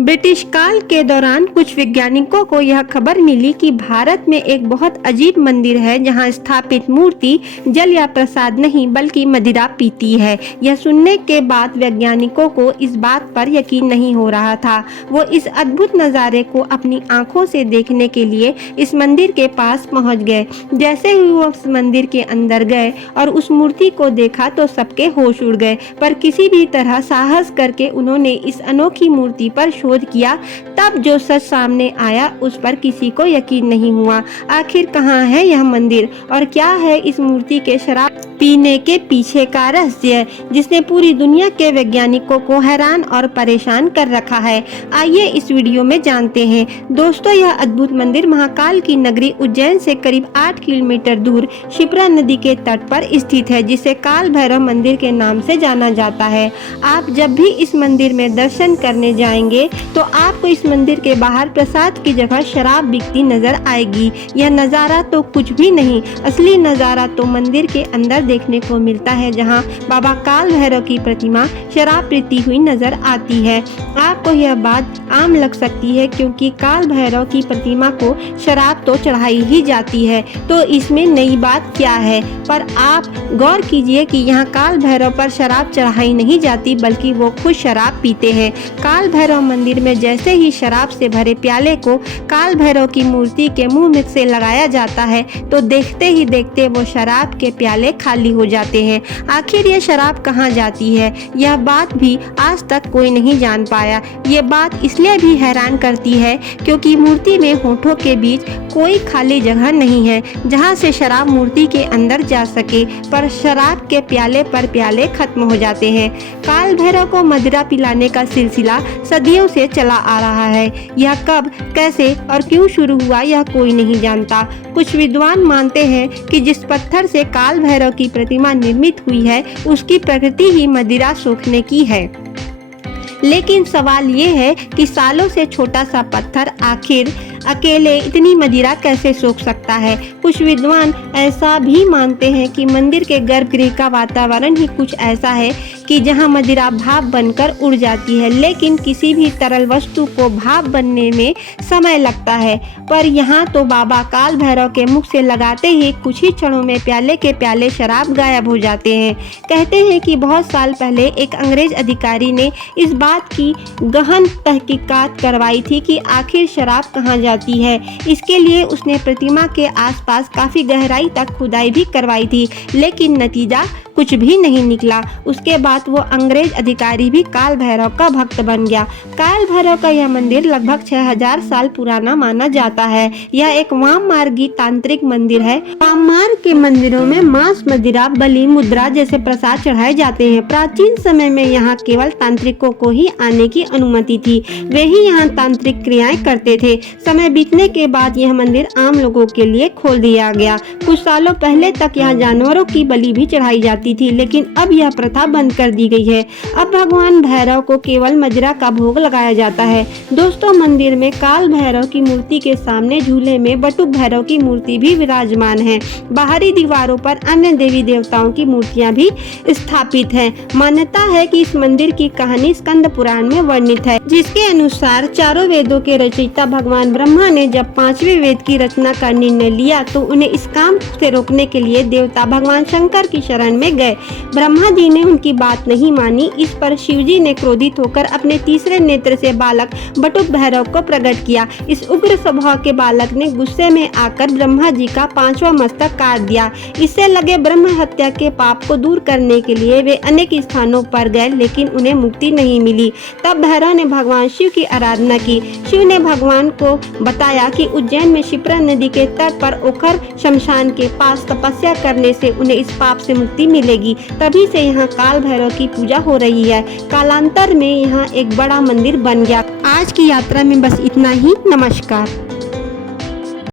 British काल के दौरान कुछ वैज्ञानिकों को यह खबर मिली कि भारत में एक बहुत अजीब मंदिर है जहां स्थापित मूर्ति जल या प्रसाद नहीं बल्कि मदिरा पीती है। यह सुनने के बाद वैज्ञानिकों को इस बात पर यकीन नहीं हो रहा था। वो इस अद्भुत नज़ारे को अपनी आंखों से देखने के लिए इस मंदिर के पास पहुंच गए। जैसे ही वो उस मंदिर के अंदर गए और उस मूर्ति को देखा तो सबके होश उड़ गए, पर किसी भी तरह साहस करके उन्होंने इस अनोखी मूर्ति पर शोध किया। तब जो सच सामने आया उस पर किसी को यकीन नहीं हुआ। आखिर कहाँ है यह मंदिर और क्या है इस मूर्ति के शराब पीने के पीछे का रहस्य, जिसने पूरी दुनिया के वैज्ञानिकों को हैरान और परेशान कर रखा है। आइए इस वीडियो में जानते हैं। दोस्तों, यह अद्भुत मंदिर महाकाल की नगरी उज्जैन से करीब 8 किलोमीटर दूर शिप्रा नदी के तट पर स्थित है, जिसे काल भैरव मंदिर के नाम से जाना जाता है। आप जब भी इस मंदिर में दर्शन करने जाएंगे तो आपको इस मंदिर के बाहर प्रसाद की जगह शराब बिकती नजर आएगी। यह नज़ारा तो कुछ भी नहीं, असली नज़ारा तो मंदिर के अंदर देखने को मिलता है, जहां बाबा काल भैरव की प्रतिमा शराब पीती हुई नजर आती है। आपको यह बात आम लग सकती है क्योंकि काल भैरव की प्रतिमा को शराब तो चढ़ाई ही जाती है, तो इसमें नई बात क्या है। पर आप गौर कीजिए कि यहाँ काल भैरव पर शराब चढ़ाई नहीं जाती बल्कि वो खुद शराब पीते हैं। काल भैरव मंदिर में जैसे ही शराब से भरे प्याले को काल भैरव की मूर्ति के मुंह में से लगाया जाता है तो देखते ही देखते वो शराब के प्याले खाली हो जाते हैं। आखिर ये शराब कहाँ जाती है, यह बात भी आज तक कोई नहीं जान पाया। ये बात इसलिए भी हैरान करती है क्योंकि मूर्ति में होठों के बीच कोई खाली जगह नहीं है जहाँ से शराब मूर्ति के अंदर जा सके, पर शराब के प्याले पर प्याले खत्म हो जाते हैं। काल भैरव को मदिरा पिलाने का सिलसिला सदियों से चला आ रहा है। यह कब, कैसे और क्यों शुरू हुआ यह कोई नहीं जानता। कुछ विद्वान मानते हैं कि जिस पत्थर से काल भैरव की प्रतिमा निर्मित हुई है उसकी प्रकृति ही मदिरा सोखने की है। लेकिन सवाल ये है कि सालों से छोटा सा पत्थर आखिर अकेले इतनी मदिरा कैसे सोख सकता है। कुछ विद्वान ऐसा भी मानते हैं कि मंदिर के गर्भगृह का वातावरण ही कुछ ऐसा है कि जहां मदिरा भाप बनकर उड़ जाती है, लेकिन किसी भी तरल वस्तु को भाप बनने में समय लगता है। पर यहाँ तो बाबा काल भैरव के मुख से लगाते ही कुछ ही क्षणों में प्याले के प्याले शराब गायब हो जाते हैं। कहते हैं कि बहुत साल पहले एक अंग्रेज अधिकारी ने इस बात की गहन तहकीकात करवाई थी कि आखिर शराब कहाँ जाती है। इसके लिए उसने प्रतिमा के आसपास काफी गहराई तक खुदाई भी करवाई थी, लेकिन नतीजा कुछ भी नहीं निकला। उसके बाद वो अंग्रेज अधिकारी भी काल भैरव का भक्त बन गया। काल भैरव का यह मंदिर लगभग 6000 साल पुराना माना जाता है। यह एक वाम मार्गी तांत्रिक मंदिर है। वाम मार्ग के मंदिरों में मांस, मदिरा, बलि, मुद्रा जैसे प्रसाद चढ़ाए जाते हैं। प्राचीन समय में यहाँ केवल तांत्रिकों को ही आने की अनुमति थी, वे ही यहाँ तांत्रिक क्रियाएं करते थे। समय बीतने के बाद यह मंदिर आम लोगों के लिए खोल दिया गया। कुछ सालों पहले तक यहाँ जानवरों की बलि भी चढ़ाई जाती थी, लेकिन अब यह प्रथा बंद कर दी गई है। अब भगवान भैरव को केवल मदिरा का भोग लगाया जाता है। दोस्तों, मंदिर में काल भैरव की मूर्ति के सामने झूले में बटुक भैरव की मूर्ति भी विराजमान है। बाहरी दीवारों पर अन्य देवी देवताओं की मूर्तियां भी स्थापित हैं। मान्यता है कि इस मंदिर की कहानी स्कंद पुराण में वर्णित है, जिसके अनुसार चारों वेदों के रचयिता भगवान ब्रह्मा ने जब 5वें वेद की रचना का निर्णय लिया तो उन्हें इस काम से रोकने के लिए देवता भगवान शंकर की शरण में गए। ब्रह्मा जी ने उनकी बात नहीं मानी। इस पर शिव जी ने क्रोधित होकर अपने तीसरे नेत्र से बालक बटुक भैरव को प्रकट किया। इस उग्र स्वभाव के बालक ने गुस्से में आकर ब्रह्मा जी का 5वां मस्तक काट दिया। इससे लगे ब्रह्म हत्या के पाप को दूर करने के लिए वे अनेक स्थानों पर गए, लेकिन उन्हें मुक्ति नहीं मिली। तब भैरव ने भगवान शिव की आराधना की। शिव ने भगवान को बताया कि उज्जैन में शिप्रा नदी के तट पर ओखर शमशान के पास तपस्या करने से उन्हें इस पाप से मुक्ति मिलेगी। तभी से यहाँ काल भैरव की पूजा हो रही है। कालांतर में यहाँ एक बड़ा मंदिर बन गया। आज की यात्रा में बस इतना ही। नमस्कार।